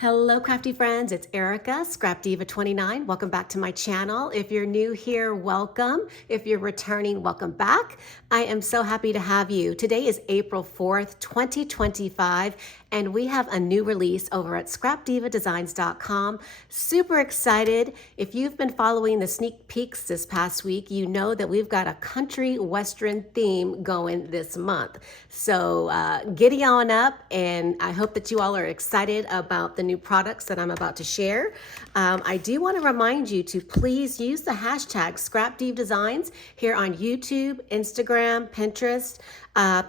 Hello, crafty friends. It's Erica, ScrapDiva 29. Welcome back to my channel. If you're new here, welcome. If you're returning, welcome back. I am so happy to have you. Today is April 4th, 2025, and we have a new release over at ScrapDivaDesigns.com. Super excited. If you've been following the sneak peeks this past week, you know that we've got a country western theme going this month. So giddy on up, and I hope that you all are excited about the new products that I'm about to share. I do want to remind you to please use the hashtag ScrapDiva Designs here on YouTube, Instagram, Pinterest.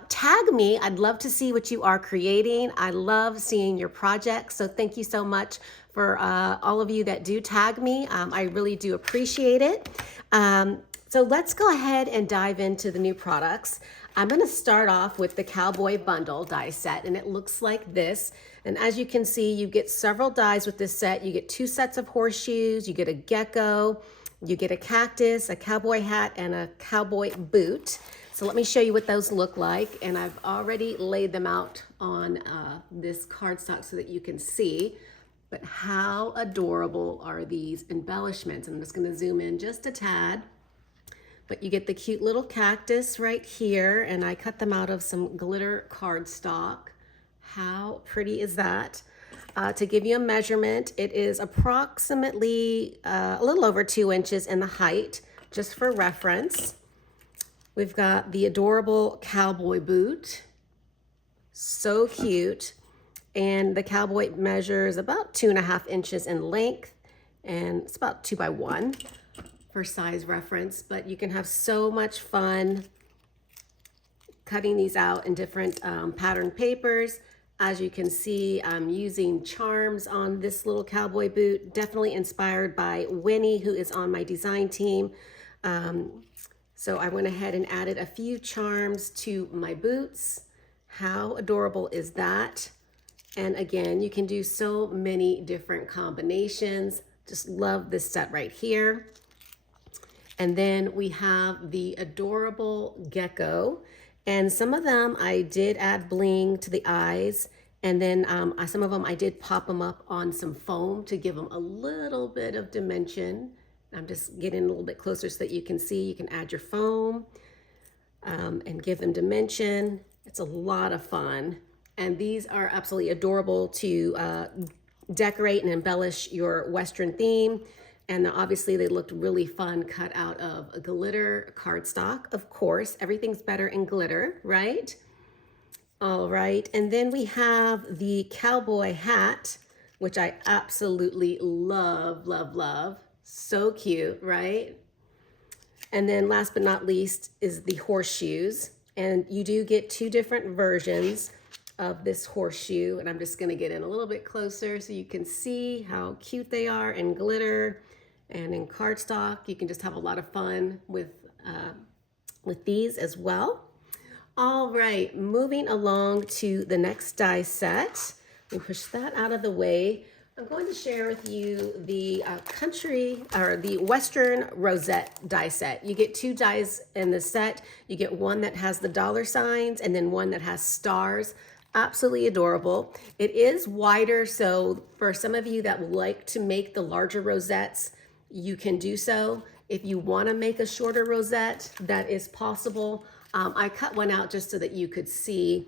Tag me. I'd love to see what you are creating. I love seeing your projects. So thank you so much for all of you that do tag me. I really do appreciate it. So let's go ahead and dive into the new products. I'm going to start off with the Cowboy Bundle die set, and it looks like this. And as you can see, you get several dies with this set. You get 2 sets of horseshoes, you get a gecko, you get a cactus, a cowboy hat, and a cowboy boot. So let me show you what those look like. And I've already laid them out on this cardstock so that you can see. But how adorable are these embellishments? I'm just going to zoom in just a tad. But you get the cute little cactus right here, and I cut them out of some glitter cardstock. How pretty is that? To give you a measurement, it is approximately a little over 2 inches in the height, just for reference. We've got the adorable cowboy boot. So cute. And the cowboy measures about 2.5 inches in length, and it's about 2 by 1 for size reference. But you can have so much fun cutting these out in different pattern papers. As you can see, I'm using charms on this little cowboy boot, definitely inspired by Winnie, who is on my design team. So I went ahead and added a few charms to my boots. How adorable is that? And again, you can do so many different combinations. Just love this set right here. And then we have the adorable gecko. And some of them I did add bling to the eyes. And then some of them I did pop them up on some foam to give them a little bit of dimension. I'm just getting a little bit closer so that you can see. You can add your foam and give them dimension. It's a lot of fun. And these are absolutely adorable to decorate and embellish your Western theme. And obviously they looked really fun cut out of a glitter cardstock. Of course, everything's better in glitter, right? All right, and then we have the cowboy hat, which I absolutely love, love, love. So cute, right? And then last but not least is the horseshoes. And you do get 2 different versions of this horseshoe. And I'm just gonna get in a little bit closer so you can see how cute they are in glitter and in cardstock. You can just have a lot of fun with these as well. All right, moving along to the next die set. We push that out of the way. I'm going to share with you the the Western Rosette die set. You get 2 dies in the set. You get one that has the dollar signs and then one that has stars. Absolutely adorable. It is wider, so for some of you that would like to make the larger rosettes, you can do so. If you want to make a shorter rosette, that is possible. I cut one out just so that you could see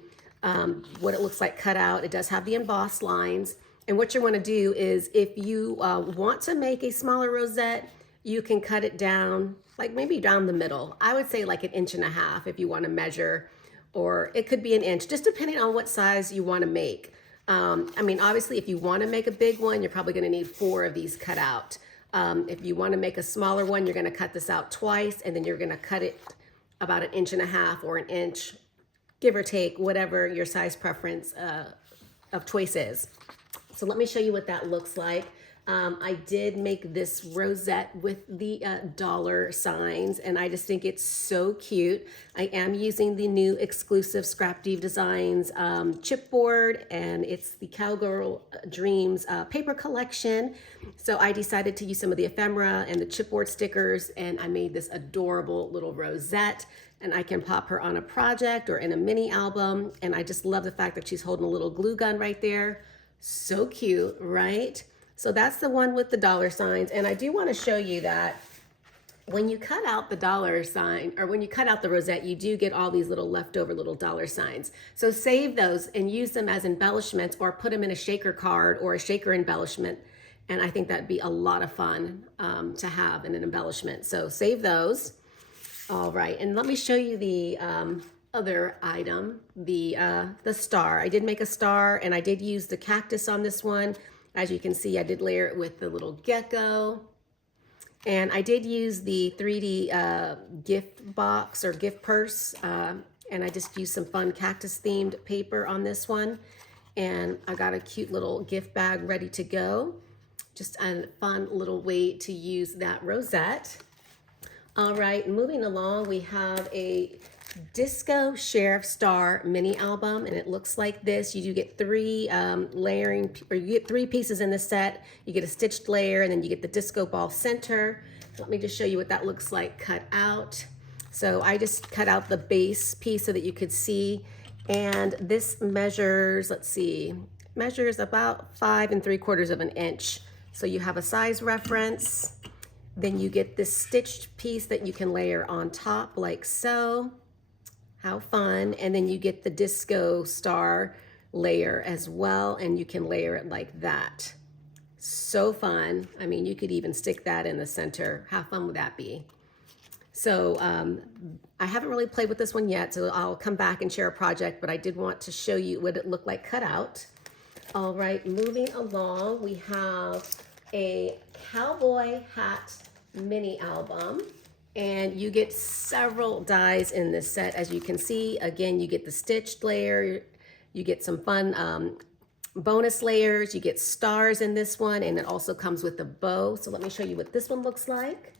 what it looks like cut out. It does have the embossed lines. And what you want to do is if you want to make a smaller rosette, you can cut it down, like maybe down the middle. I would say like 1.5 inches if you want to measure, or it could be 1 inch, just depending on what size you want to make. I mean, obviously, if you want to make a big one, you're probably going to need 4 of these cut out. If you want to make a smaller one, you're going to cut this out twice, and then you're going to cut it about 1.5 inches or 1 inch, give or take, whatever your size preference of choice is. So let me show you what that looks like. I did make this rosette with the dollar signs, and I just think it's so cute. I am using the new exclusive ScrapDiva Designs chipboard, and it's the Cowgirl Dreams paper collection. So I decided to use some of the ephemera and the chipboard stickers, and I made this adorable little rosette. And I can pop her on a project or in a mini album. And I just love the fact that she's holding a little glue gun right there. So cute, right? So that's the one with the dollar signs. And I do want to show you that when you cut out the dollar sign, or when you cut out the rosette, you do get all these little leftover little dollar signs. So save those and use them as embellishments, or put them in a shaker card or a shaker embellishment. And I think that'd be a lot of fun to have in an embellishment. So save those. All right, and let me show you the other item, the star. I did make a star, and I did use the cactus on this one. As you can see, I did layer it with the little gecko. And I did use the 3D gift box or gift purse, and I just used some fun cactus themed paper on this one. And I got a cute little gift bag ready to go. Just a fun little way to use that rosette. All right, moving along, we have a Disco Sheriff Star mini album, and it looks like this. You do get three layering, or you get three pieces in the set. You get a stitched layer, and then you get the disco ball center. Let me just show you what that looks like cut out. So I just cut out the base piece so that you could see, and this measures, let's see, measures about 5 3/4 of an inch. So you have a size reference. Then you get this stitched piece that you can layer on top like so. How fun. And then you get the disco star layer as well, and you can layer it like that. So fun. I mean, you could even stick that in the center. How fun would that be? So I haven't really played with this one yet, so I'll come back and share a project, but I did want to show you what it looked like cut out. All right, moving along, we have a cowboy hat mini album, and you get several dies in this set. As you can see, again, you get the stitched layer, you get some fun bonus layers, you get stars in this one, and it also comes with a bow. So let me show you what this one looks like.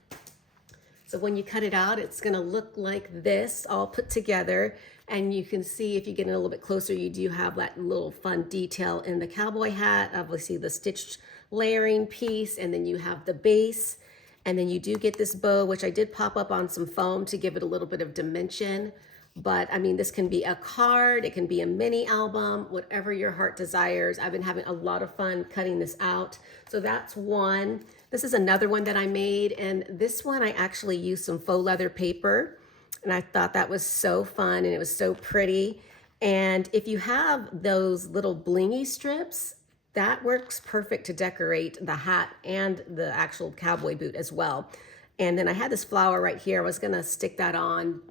So when you cut it out, it's gonna look like this, all put together. And you can see, if you get in a little bit closer, you do have that little fun detail in the cowboy hat, obviously the stitched layering piece, and then you have the base. And then you do get this bow, which I did pop up on some foam to give it a little bit of dimension. But I mean, this can be a card, it can be a mini album, whatever your heart desires. I've been having a lot of fun cutting this out. So that's one. This is another one that I made, and this one I actually used some faux leather paper, and I thought that was so fun, and it was so pretty. And if you have those little blingy strips, that works perfect to decorate the hat and the actual cowboy boot as well. And then I had this flower right here. I was gonna stick that on.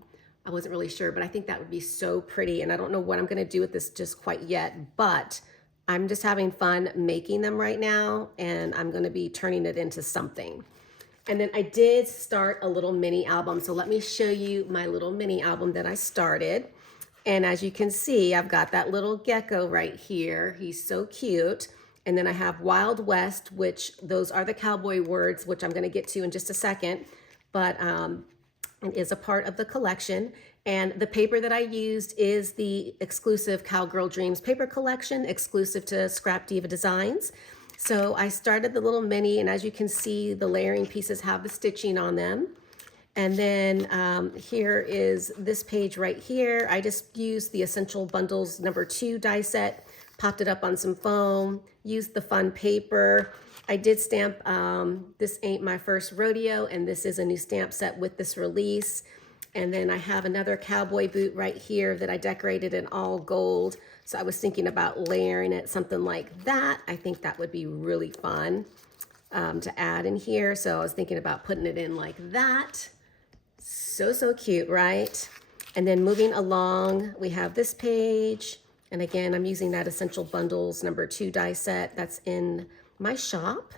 I wasn't really sure, but I think that would be so pretty. And I don't know what I'm gonna do with this just quite yet, but I'm just having fun making them right now, and I'm gonna be turning it into something. And then I did start a little mini album. So let me show you my little mini album that I started. And as you can see, I've got that little gecko right here. He's so cute. And then I have Wild West, which those are the cowboy words, which I'm going to get to in just a second, but it is a part of the collection. And the paper that I used is the exclusive Cowgirl Dreams paper collection, exclusive to ScrapDiva Designs. So I started the little mini, and as you can see, the layering pieces have the stitching on them. And then here is this page right here. I just used the Essential Bundles #2 die set, popped it up on some foam, used the fun paper. I did stamp This Ain't My First Rodeo, and this is a new stamp set with this release. And then I have another cowboy boot right here that I decorated in all gold. So I was thinking about layering it, something like that. I think that would be really fun to add in here. So I was thinking about putting it in like that. So cute, right? And then moving along, we have this page. And again, I'm using that Essential Bundles #2 die set that's in my shop.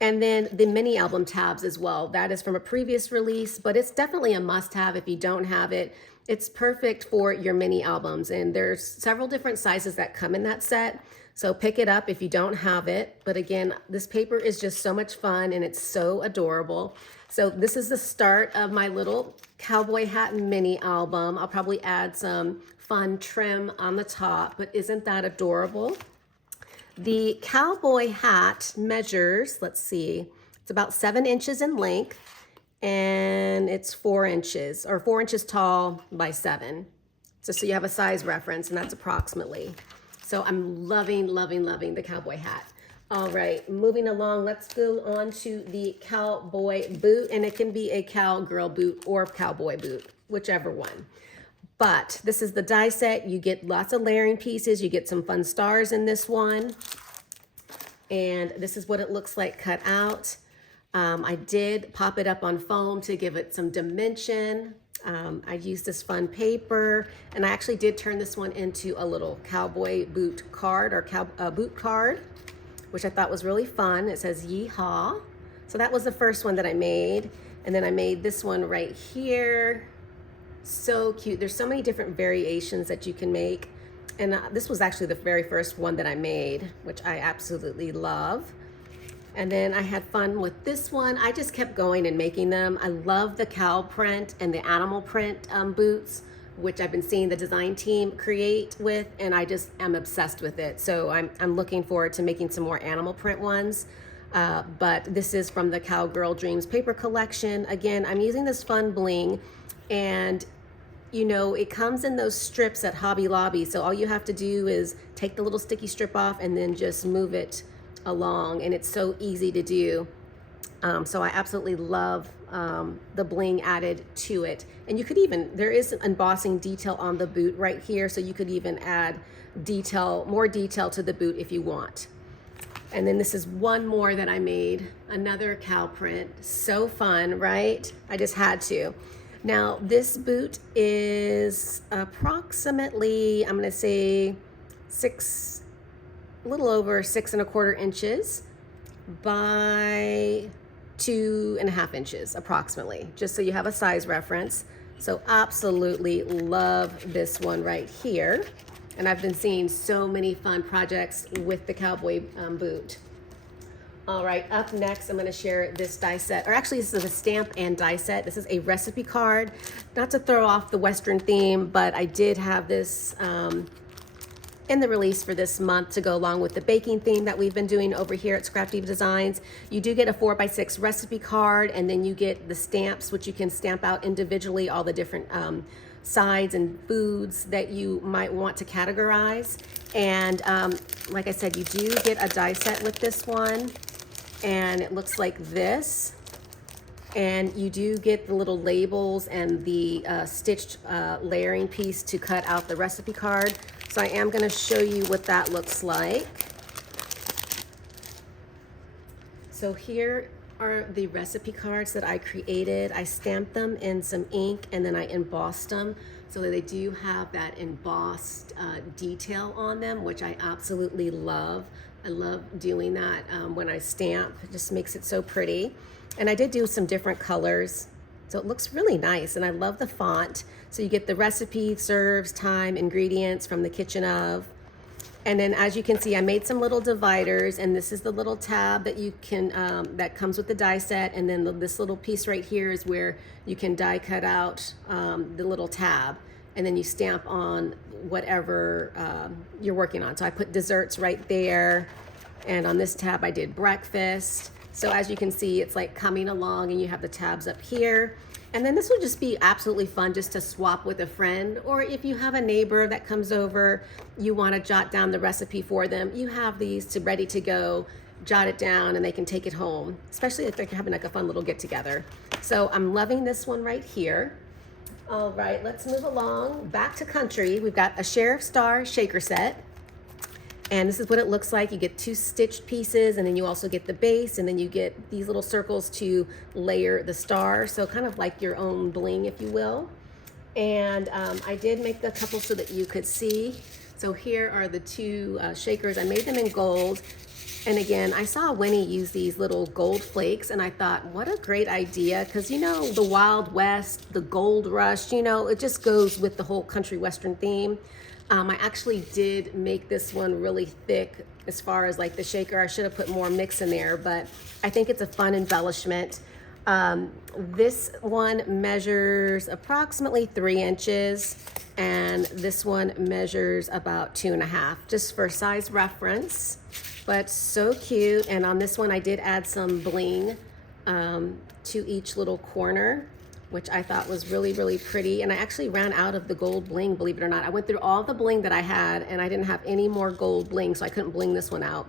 And then the mini album tabs as well. That is from a previous release, but it's definitely a must-have if you don't have it. It's perfect for your mini albums. And there's several different sizes that come in that set. So pick it up if you don't have it. But again, this paper is just so much fun, and it's so adorable. So this is the start of my little cowboy hat mini album. I'll probably add some fun trim on the top, but isn't that adorable? The cowboy hat measures, let's see, it's about 7 inches in length, and it's 4 inches, or 4 inches tall by 7. So you have a size reference, and that's approximately. So I'm loving, loving, loving the cowboy hat. All right, moving along, let's go on to the cowboy boot, and it can be a cowgirl boot or cowboy boot, whichever one. But this is the die set. You get lots of layering pieces. You get some fun stars in this one. And this is what it looks like cut out. I did pop it up on foam to give it some dimension. I used this fun paper, and I actually did turn this one into a little cowboy boot card or boot card, which I thought was really fun. It says yeehaw. So that was the first one that I made. And then I made this one right here. So cute. There's so many different variations that you can make. And this was actually the very first one that I made, which I absolutely love. And then I had fun with this one. I just kept going and making them. I love the cow print and the animal print boots, which I've been seeing the design team create with, and I just am obsessed with it. So I'm looking forward to making some more animal print ones. But this is from the Cowgirl Dreams paper collection. Again, I'm using this fun bling, and you know, it comes in those strips at Hobby Lobby. So all you have to do is take the little sticky strip off and then just move it along, and it's so easy to do. So I absolutely love the bling added to it. And you could even, there is an embossing detail on the boot right here, so you could even add more detail to the boot if you want. And then this is one more that I made, another cow print. So fun, right? I just had to. Now this boot is approximately, I'm gonna say a little over 6¼ inches by 2½ inches approximately, just so you have a size reference. So absolutely love this one right here. And I've been seeing so many fun projects with the cowboy boot. All right, up next, I'm going to share this die set, or actually this is a stamp and die set. This is a recipe card, not to throw off the Western theme, but I did have this in the release for this month to go along with the baking theme that we've been doing over here at ScrapDiva Designs. You do get a 4x6 recipe card, and then you get the stamps, which you can stamp out individually, all the different sides and foods that you might want to categorize. And like I said, you do get a die set with this one, and it looks like this. And you do get the little labels and the stitched layering piece to cut out the recipe card. So I am going to show you what that looks like. So here are the recipe cards that I created. I stamped them in some ink, and then I embossed them so that they do have that embossed detail on them, which I absolutely love. I love doing that when I stamp. It just makes it so pretty. And I did do some different colors, so it looks really nice, and I love the font. So you get the recipe, serves, time, ingredients from the kitchen of. And then as you can see, I made some little dividers, and this is the little tab that you can, that comes with the die set. And then this little piece right here is where you can die cut out the little tab, and then you stamp on whatever you're working on. So I put desserts right there, and on this tab I did breakfast. So as you can see, it's like coming along, and you have the tabs up here. And then this will just be absolutely fun just to swap with a friend, or if you have a neighbor that comes over, you want to jot down the recipe for them, you have these ready to go, jot it down, and they can take it home, especially if they're having like a fun little get together. So I'm loving this one right here. All right, let's move along back to country. We've got a Sheriff Star shaker set. And this is what it looks like. You get 2 stitched pieces, and then you also get the base, and then you get these little circles to layer the star. So kind of like your own bling, if you will. And I did make a couple so that you could see. So here are the 2 shakers. I made them in gold. And again, I saw Winnie use these little gold flakes, and I thought, what a great idea. Because, you know, the Wild West, the gold rush, you know, it just goes with the whole country western theme. I actually did make this one really thick as far as like the shaker. I should have put more mix in there, but I think it's a fun embellishment. This one measures approximately 3 inches, and this one measures about 2½, just for size reference, but so cute. And on this one, I did add some bling to each little corner. which I thought was really, really pretty. And I actually ran out of the gold bling, believe it or not. I went through all the bling that I had and I didn't have any more gold bling, so I couldn't bling this one out.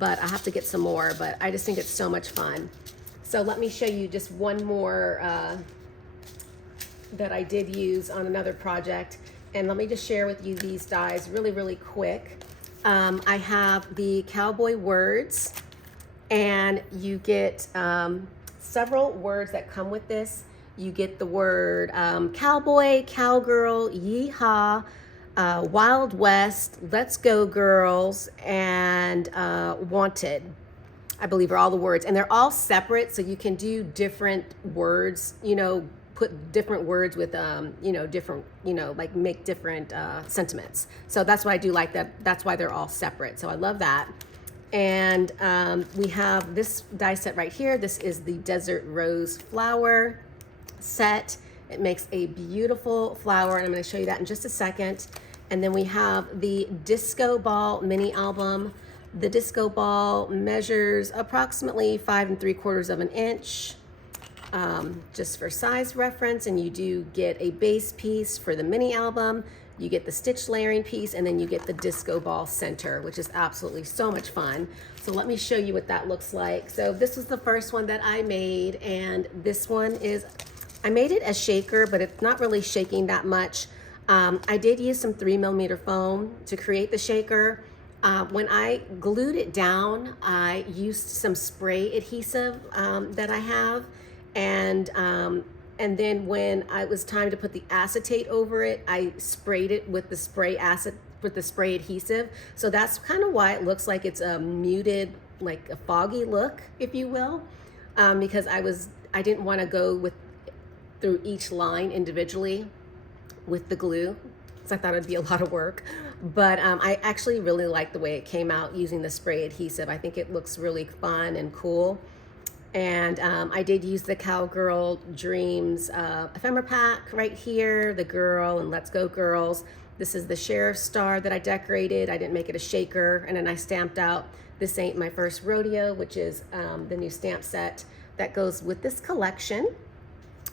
But I have to get some more, but I just think it's so much fun. So let me show you just one more that I did use on another project. And let me just share with you these dies really, really quick. I have the cowboy words, and you get several words that come with this. You get the word cowboy, cowgirl, yeehaw, Wild West, let's go girls, and wanted, I believe are all the words. And they're all separate, so you can do different words, you know, put different words with, you know, different, you know, like make different sentiments. So that's why I do like that. That's why they're all separate. So I love that. And we have this die set right here. This is the Desert Rose Flower set. It makes a beautiful flower, and I'm going to show you that in just a second. And then we have the Disco Ball mini album. The Disco Ball measures approximately 5 3/4 of an inch, just for size reference. And you do get a base piece for the mini album. You get the stitch layering piece, and then you get the disco ball center, which is absolutely so much fun. So let me show you what that looks like. So this was the first one that I made, and this one is, I made it as shaker, but it's not really shaking that much. I did use some 3mm foam to create the shaker. When I glued it down, I used some spray adhesive that I have, and then when it was time to put the acetate over it, I sprayed it with the spray adhesive. So that's kind of why it looks like it's a muted, like a foggy look, if you will, because I didn't want to go through each line individually with the glue, because I thought it'd be a lot of work. But I actually really like the way it came out using the spray adhesive. I think it looks really fun and cool. And I did use the Cowgirl Dreams ephemera pack right here, the girl and Let's Go Girls. This is the sheriff's star that I decorated. I didn't make it a shaker. And then I stamped out This Ain't My First Rodeo, which is the new stamp set that goes with this collection.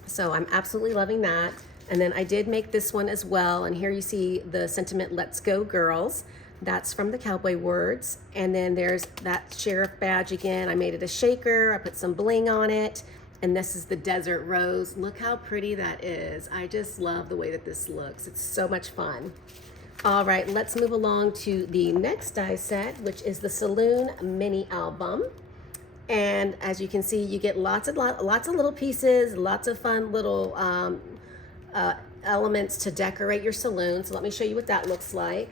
So I'm absolutely loving that. And then I did make this one as well. And here you see the sentiment, Let's Go Girls. That's from the Cowboy Words. And then there's that sheriff badge again. I made it a shaker. I put some bling on it. And this is the Desert Rose. Look how pretty that is. I just love the way that this looks. It's so much fun. All right, let's move along to the next die set, which is the Saloon Mini Album. And as you can see, you get lots of little pieces, lots of fun little elements to decorate your saloon. So let me show you what that looks like.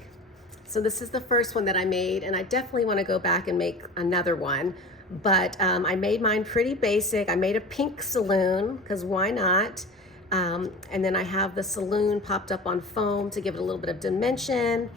So this is the first one that I made, and I definitely want to go back and make another one. But I made mine pretty basic. I made a pink saloon, because why not? And then I have the saloon popped up on foam to give it a little bit of dimension.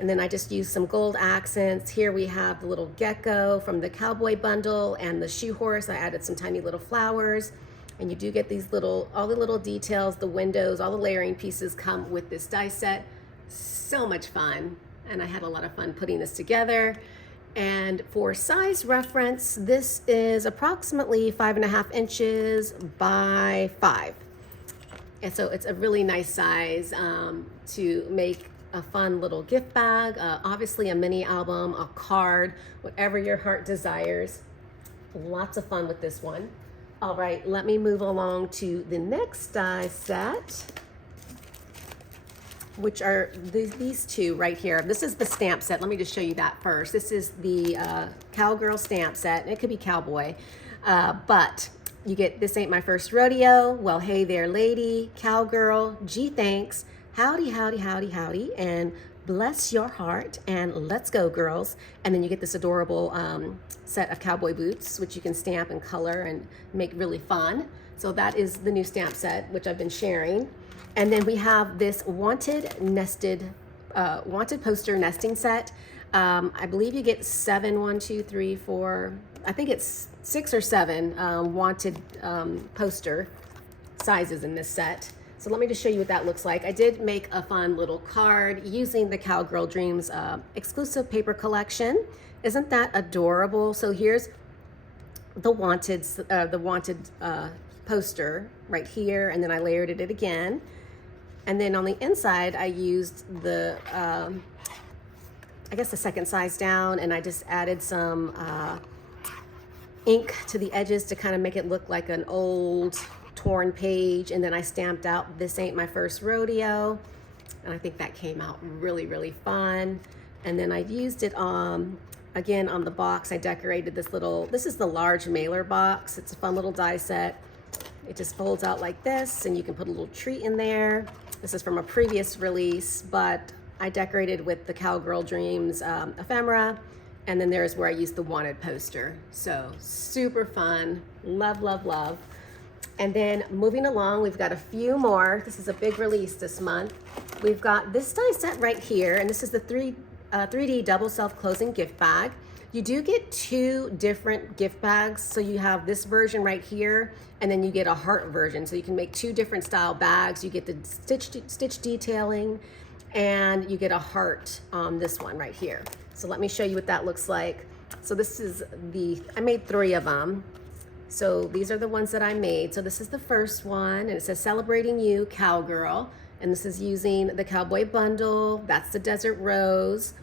And then I just used some gold accents. Here we have the little gecko from the cowboy bundle and the shoe horse. I added some tiny little flowers. And you do get these all the little details, the windows, all the layering pieces come with this die set. So much fun. And I had a lot of fun putting this together. And for size reference, this is approximately 5.5 inches by 5. And so it's a really nice size to make a fun little gift bag, obviously a mini album, a card, whatever your heart desires. Lots of fun with this one. All right, let me move along to the next die set, which are these two right here. This is the stamp set. Let me just show you that first. This is the Cowgirl stamp set. It could be cowboy, but you get This Ain't My First Rodeo, Well Hey There Lady, Cowgirl, Gee Thanks, Howdy, Howdy, Howdy, Howdy, and Bless Your Heart, and Let's Go Girls. And then you get this adorable set of cowboy boots, which you can stamp and color and make really fun. So that is the new stamp set, which I've been sharing. And then we have this wanted poster nesting set. I believe you get 7, 1, 2, 3, 4, I think it's 6 or 7 wanted poster sizes in this set. So let me just show you what that looks like. I did make a fun little card using the Cowgirl Dreams exclusive paper collection. Isn't that adorable? So here's the wanted poster right here, and then I layered it again. And then on the inside, I used the, I guess the second size down, and I just added some ink to the edges to kind of make it look like an old torn page. And then I stamped out "This Ain't My First Rodeo," and I think that came out really, really fun. And then I used it again on the box. I decorated this little, this is the large mailer box. It's a fun little die set. It just folds out like this, and you can put a little treat in there. This is from a previous release, but I decorated with the Cowgirl Dreams ephemera, and then there's where I used the wanted poster. So super fun, love, love, love. And then moving along, we've got a few more. This is a big release this month. We've got this die set right here, and this is the 3D double self-closing gift bag. You do get 2 different gift bags. So you have this version right here, and then you get a heart version. So you can make 2 different style bags. You get the stitch detailing, and you get a heart on this one right here. So let me show you what that looks like. So this is I made 3 of them. So these are the ones that I made. So this is the first one, and it says "Celebrating You, Cowgirl." And this is using the cowboy bundle. That's the desert rose.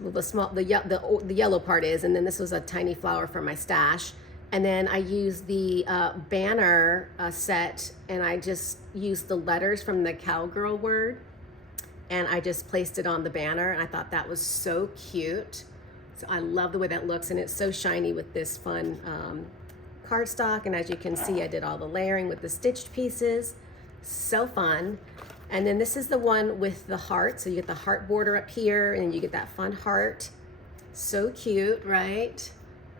Well, the yellow part is, and then this was a tiny flower from my stash. And then I used the banner set, and I just used the letters from the cowgirl word, and I just placed it on the banner, and I thought that was so cute. So I love the way that looks, and it's so shiny with this fun cardstock. And as you can see, I did all the layering with the stitched pieces. So fun. And then this is the one with the heart. So you get the heart border up here, and you get that fun heart. So cute, right?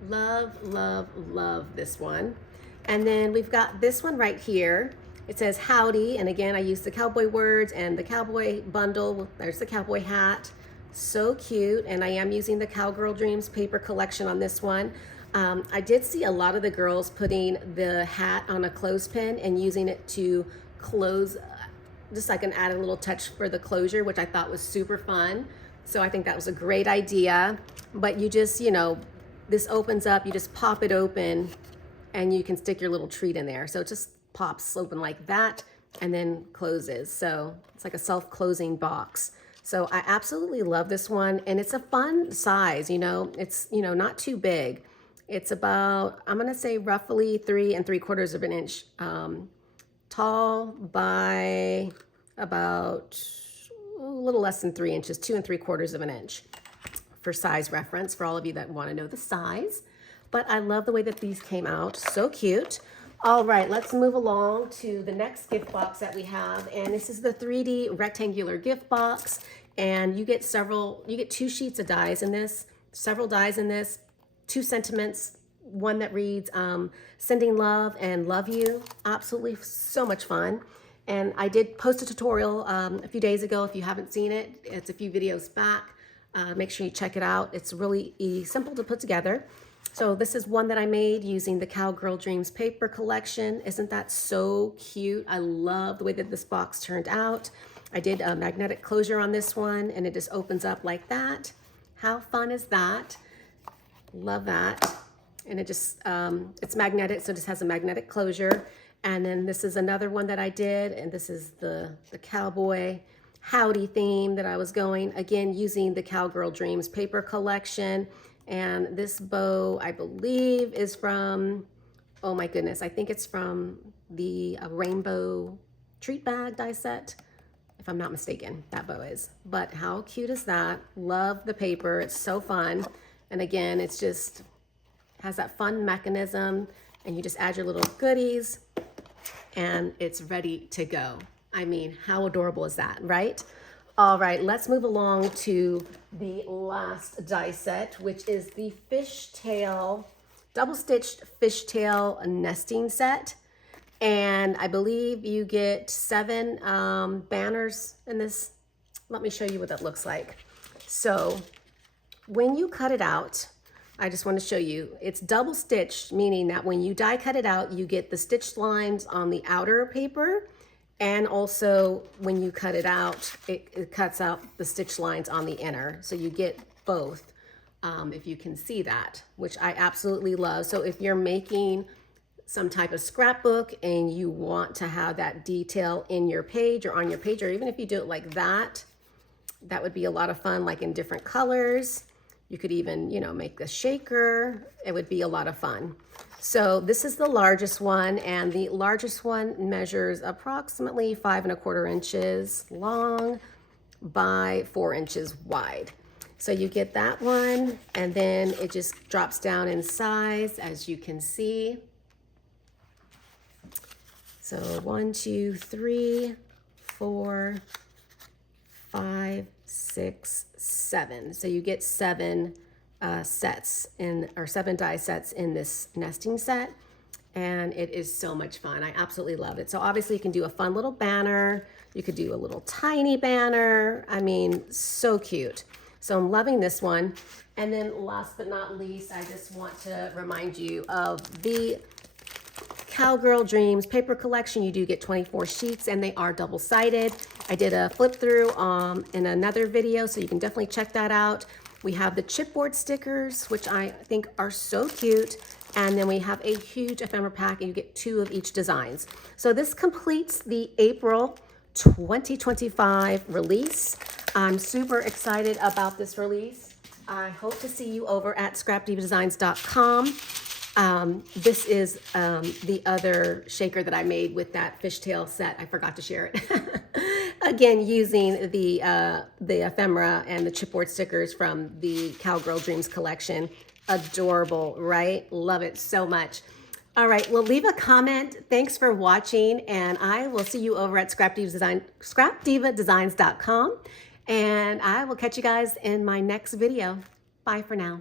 Love, love, love this one. And then we've got this one right here. It says "Howdy," and again, I used the cowboy words and the cowboy bundle. There's the cowboy hat. So cute. And I am using the Cowgirl Dreams paper collection on this one. I did see a lot of the girls putting the hat on a clothespin and using it to close, just like an added little touch for the closure, which I thought was super fun. So I think that was a great idea. But you just, this opens up, you just pop it open, and you can stick your little treat in there. So it just pops open like that and then closes. So it's like a self-closing box. So I absolutely love this one, and it's a fun size. It's not too big. It's about, I'm gonna say roughly 3 3/4 inch tall by about a little less than 3 inches, 2 3/4 inch for size reference for all of you that want to know the size. But I love the way that these came out. So cute. All right, let's move along to the next gift box that we have. And this is the 3D rectangular gift box. And you get 2 sheets of dies in this, several dies in this, 2 sentiments, one that reads "Sending love" and "Love you." Absolutely so much fun. And I did post a tutorial a few days ago. If you haven't seen it, it's a few videos back. Make sure you check it out. It's really simple to put together. So this is one that I made using the Cowgirl Dreams paper collection. Isn't that so cute? I love the way that this box turned out. I did a magnetic closure on this one, and it just opens up like that. How fun is that? Love that. And it just, it's magnetic, so it just has a magnetic closure. And then this is another one that I did, and this is the cowboy howdy theme that I was going, again, using the Cowgirl Dreams paper collection. And this bow, I believe, is from, oh my goodness, I think it's from the rainbow treat bag die set, if I'm not mistaken, that bow is. But how cute is that? Love the paper, it's so fun. And again, it's just has that fun mechanism, and you just add your little goodies, and it's ready to go. I mean, how adorable is that, right? All right, let's move along to the last die set, which is the fishtail, double-stitched fishtail nesting set. And I believe you get 7 banners in this. Let me show you what that looks like. So when you cut it out, I just want to show you, it's double stitched, meaning that when you die cut it out, you get the stitched lines on the outer paper, and also when you cut it out, it cuts out the stitch lines on the inner. So you get both, if you can see that, which I absolutely love. So if you're making some type of scrapbook and you want to have that detail in your page or on your page, or even if you do it like that, that would be a lot of fun, like in different colors. You could even, you know, make the shaker. It would be a lot of fun. So this is the largest one, and the largest one measures approximately 5¼ inches long by 4 inches wide. So you get that one, and then it just drops down in size, as you can see. So 1, 2, 3, 4, 5, 6, 7. So you get 7 sets in, or 7 die sets in this nesting set, and it is so much fun. I absolutely love it. So obviously you can do a fun little banner. You could do a little tiny banner. I mean, so cute. So I'm loving this one. And then last but not least, I just want to remind you of the Cowgirl Dreams paper collection. You do get 24 sheets, and they are double-sided. I did a flip through in another video, so you can definitely check that out. We have the chipboard stickers, which I think are so cute. And then we have a huge ephemera pack, and you get 2 of each designs. So this completes the April 2025 release. I'm super excited about this release. I hope to see you over at ScrapDivaDesigns.com. This is the other shaker that I made with that fishtail set. I forgot to share it. Again, using the ephemera and the chipboard stickers from the Cowgirl Dreams collection. Adorable, right? Love it so much. All right, well, leave a comment. Thanks for watching, and I will see you over at ScrapDivaDesigns.com, and I will catch you guys in my next video. Bye for now.